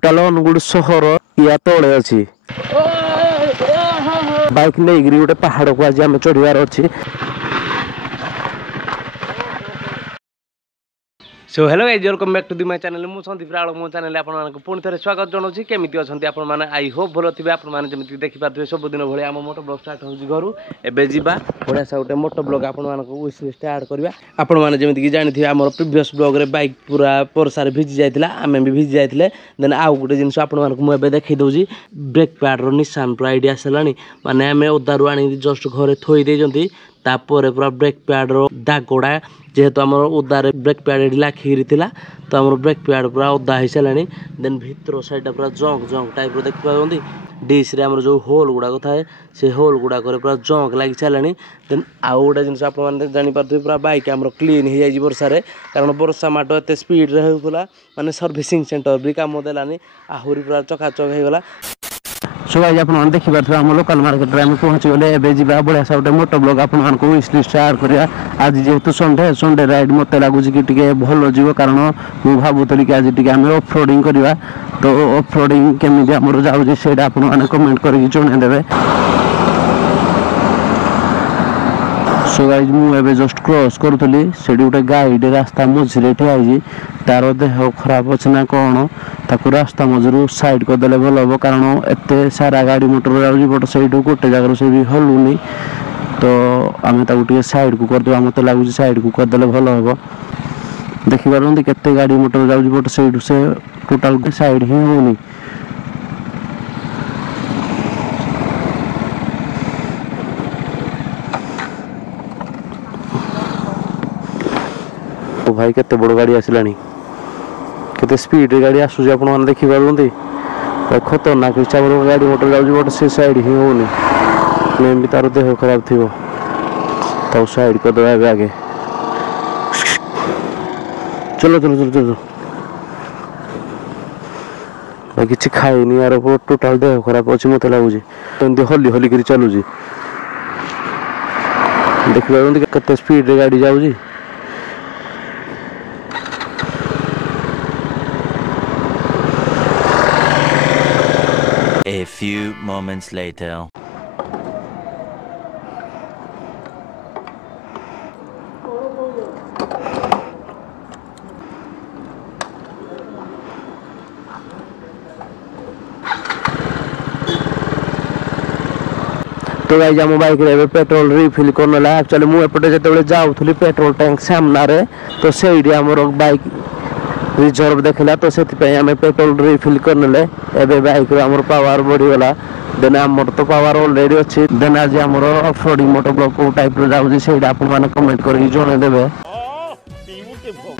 Total अनुगुड़ सहर या तले अच्छी बाइक नहीं गोटे पहाड़ को आज आम चढ़ार अच्छी। So hello guys welcome back to the my channel मु संदीप राळ मो चैनल आपन पुणी थे स्वागत जनाऊँ केमी अच्छा आपने आई होप भल थे आपने देखी पारे सबुदिन भाई आम मोटो ब्लॉग स्टार्ट हो घर एवं जा बढ़िया सा गोटे मोटो ब्लॉग आपको स्टार्ट करवा आपने जमीक जानी आम प्रिवियस ब्लॉग रे बाइक पूरा परसार भिजी जाता आम भी भिजी जाते देन आउ गोटे जिन आपको देखी दूसरी ब्रेक पैड निशान पूरा आइडिया आसला माने आम ओदारू आनी जस्ट घरे थोई देती तापर पूरा ब्रेक पैड दागड़ा जेहेतु आम ओदारे ब्रेक पैड लाखिरी था तो आम ब्रेक पैड पूरा ओदा हो सारा देन भीतर साइड पूरा जंक जंक टाइप देखी पाते डिश रे जो होल गुड़ाक थाए से होल गुड़ाक पूरा जंक लगी सारा देन आउ गोटे जिन जापारे पूरा बाइक आम क्लीन हो जाए वर्षार कारण वर्षा माट एत स्पीड होता माने सर्विसिंग सेंटर भी कम देलानी आहरी पूरा चकाचक होगला। सो गाइस आप देखी पारे आम लोकल मार्केट में पहुँच गले एवं जा बढ़िया सा गोटे मोटो ब्लॉग आपको विश लिस्ट शेयर करा आज जेहेतु संडे संडे राइड मत लगुच कि भल जीव कारण मुझे भावुली कि आज आम ऑफ रोडिंग करवा तो ऑफ रोडिंग केमी आम जाऊँगी से कमेंट करके जनईदेवे। सो गाइस मुझे जस्ट क्रॉस करूली से गोटे गाइड रास्ता मझे ठिया तार देह खराब अच्छे ना कौन ताकू रास्ता मझरू साइड करदे भल हम कारण एत सारा गाड़ी मोटर जाऊँगी बट से गोटे जगार से भी हलुनी तो आम साइड को करदे मत लगुच साइड को करदे भल हम देखिपार केते गाड़ी मोटर जाऊँगी बट से टोटाल साइड ही होनी। भाई केते बड़ गाड़ी आसला केते स्पीड गाड़ी आसूस आप देखिपार खतरनाक हिसाब से गाड़ी मोटर जाऊँगी बट से साइड ही होनी मे भी तार देह खराब थी तो साइड करदे आगे चलो चलो चलो चलो भाई किसी खाईनी यार टोटाल देह खराब अच्छे मत लगुच हली हली कर चलुची देखिए केते स्पीड गाड़ी जाऊँगी। A few moments later. तो गाइस आम बाइक रे पेट्रोल रिफिल करना एक्चुअली मुझे एपटे जो जाऊँगी पेट्रोल टैंक सामने तो से आमर बाइक रिजर्व देखला तो से आम पेट्रोल रिफिल करने एवं बाइक आमर पावर बढ़ीगला देन आमर तो पावर ऑलरेडी अच्छी देन आज आमर ऑफ रोडिंग मोटर ब्लॉग को टाइप जाऊँगी से कमेंट करके जनईदेवे।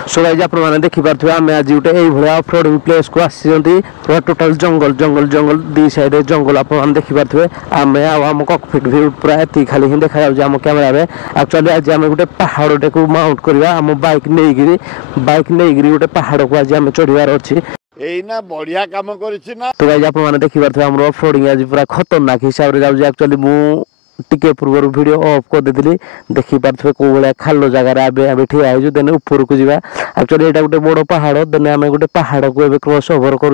सो गाइस आप देखिपारे आम आज गोटे ये ऑफ रोडिंग प्लेस को आसी पूरा टोटाल जंगल जंगल जंगल दी साइड जंगल आप देखिपारे आम आम कॉकपिट भी पूरा एति खाली ही देखा आम कैमेरा में एक्चुअली आज आम गोटे पहाड़ को माउंट करवा आम बाइक नहीं गोटे पहाड़ को आज आम चढ़ार अच्छी बढ़िया काम करना। तो गाइस आप देखिपारे आम ऑफ रोडिंग आज पूरा खतरनाक हिसाब से जाऊँगी एक्चुअली मु टिके पूर्व वीडियो ऑफ कर देती देखिपारे कौ भाया खाल जगार आम ठिया हो देन ऊपर को जावा एक्चुअली यहाँ गोटे बड़ पहाड़ देन आम गोटे पहाड़ को क्रॉस ओवर कर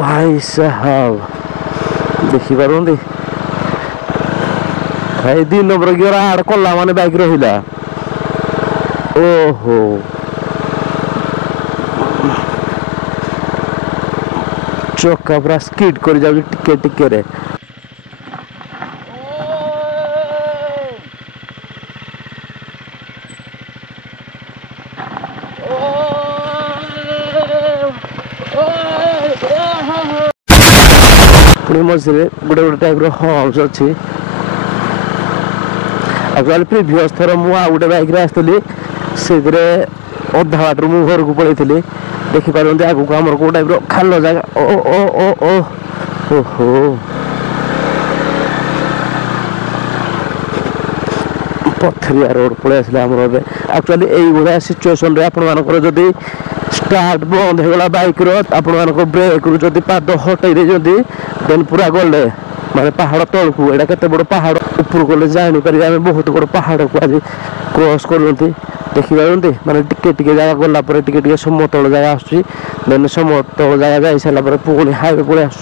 भाई साहब देखिपार भाई 2 नंबर गियर आड़ कला माने बाइक रहा ओहो चक्का पूरा स्किड कर जाऊँ टिके टिके रे पुणी मझे गोटे गोटे टाइप हॉर्स अच्छी एक्चुअली प्रिवियस थर मुझे गोटे बाइक आसती से अधा बाटर मु घर को पलैली देखिपार आगू को आम कौ टाइप खाल जगह ओ ओ ओ ओ ओहो पथरिया रोड पलि आसले आम एक्चुअली यही सिचुएसन आपड़ी स्टार्ट बंद होगा बाइक रो ब्रेक रू जदि पाद हटई देते देन पूरा गले माने पहाड़ तौक एटा केते बड़ पहाड़ ऊपर गले जापर आम बहुत बड़ पहाड़ को आज क्रॉस करते देखिए माने टिके टिके जगह गला टिके समतल जगह आसुन समतल जगह जा सारा पुणी हाईवे पड़े आस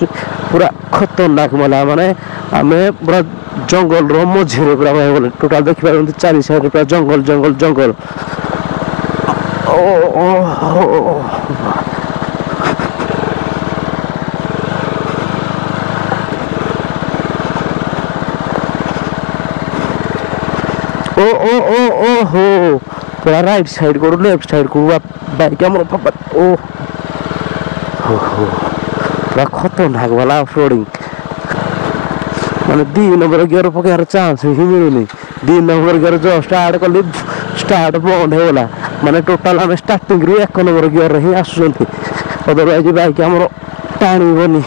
पूरा खतरनाक मला माने आम पूरा जंगल मझे पूरा गले टोटाल देखिए चारि साइड पूरा जंगल जंगल जंगल हो पूरा राइट साइड को लेफ्ट साइड को बाइक ओ पूरा खतरनाक वाला ऑफ रोडिंग माने 2 नंबर गियर पकेयार चांस ही मिलुनी 2 नंबर गियर जो स्टार्ट कली स्टार्ट बंद होगा माने टोटाल आम स्टार्टिंग रु 1 नंबर गियर ही आसुंती अदरवाइज बाइक आमर टाणीबनी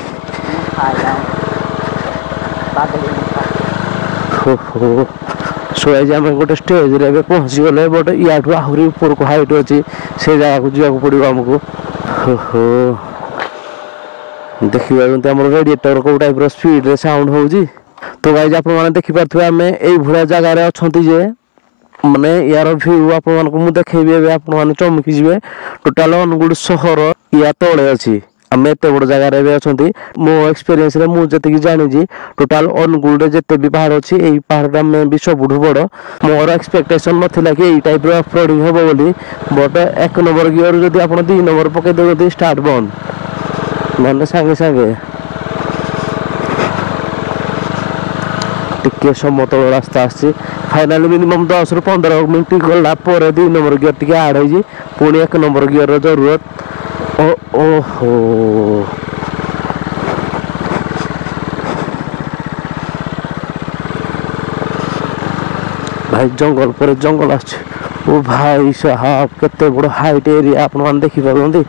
सो आज आम गोटे स्टेज रे पहुँची गले बट या आहरी ऊपर को हाइट अच्छी से जगह को जावाक पड़ो आमको देखिए आम रेडिएटर कौ टाइप स्पीड रे साउंड होउजी तो गाइज आप देखिपे आम यही भाया जगार अच्छा जे माने यार भ्यू आप देखी आप चमकी जी टोटाल अनुगुड़ सहर या तले अच्छी आम एत बड़ जगार अच्छा मो एक्सपीरियंस रे मुझे जानी टोटाल अनुगुड़ जिते भी पहाड़ अच्छी यही पहाड़ा में भी सबुठ बड़ मोर एक्सपेक्टेशन नाला कि यही टाइप ऑफरोडिंग हम बोली बट 1 नंबर गियर जब आप 2 नंबर पकई दे स्टार्ट बंद माने सांगे सांगे टिके समतल रास्ता आसी फाइनाली मिनिमम 10 ରୁ 15 मिनट गला 2 नंबर गियर टिके आड हो पुणी 1 नंबर गियर जरूरत ओहो भाई जंगल पर जंगल ओ भाई साहब केते बड़ हाइट एरिया आप देखी पारती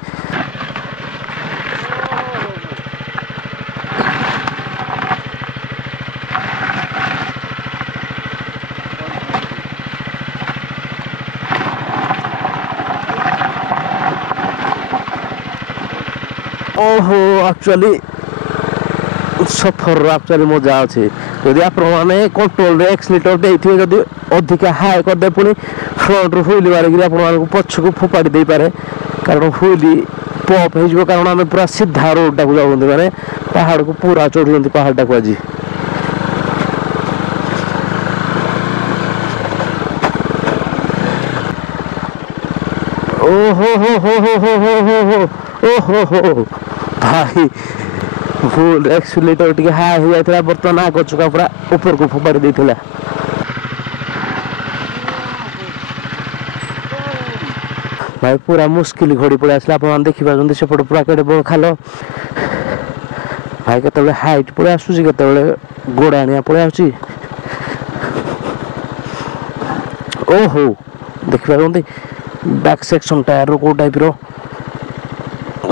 ओहो एक्चुअली सफर एक्चुअली मजा अच्छे जदि आप कंट्रोल एक्सलेटर देते जदि अधिका हाई करदे पुणी फ्रंट हुईली मारिक आप पछ को फोपाड़ी दे पारे कारण हुईली पप हो कारण आम पूरा सीधा रोड टाक जाऊँ माने पहाड़ को पूरा चढ़ुं पहाड़ टाक आज ओहो हो ओहो भाई फुल एक्सीलेटर टिके हाई हो जाता बर्तमान आग चुका पूरा ऊपर को फोपाड़ी देता भाई पूरा मुस्किल घड़ी पड़े आसला आप देखिपारे सेपट पूरा केटे खाल भाई केत हाइट पड़े आसूसी केत गोड़ाणिया पड़े आसी ओहो देखिपारे बैक सेक्शन टायर को टाइप रो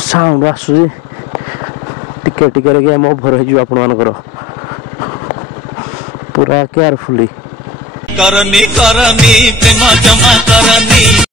साउंड आसूसी टिके टिके गेम ओभर हो आपणकर पूरा केयरफुली करनी करनी प्रेम जमा करनी।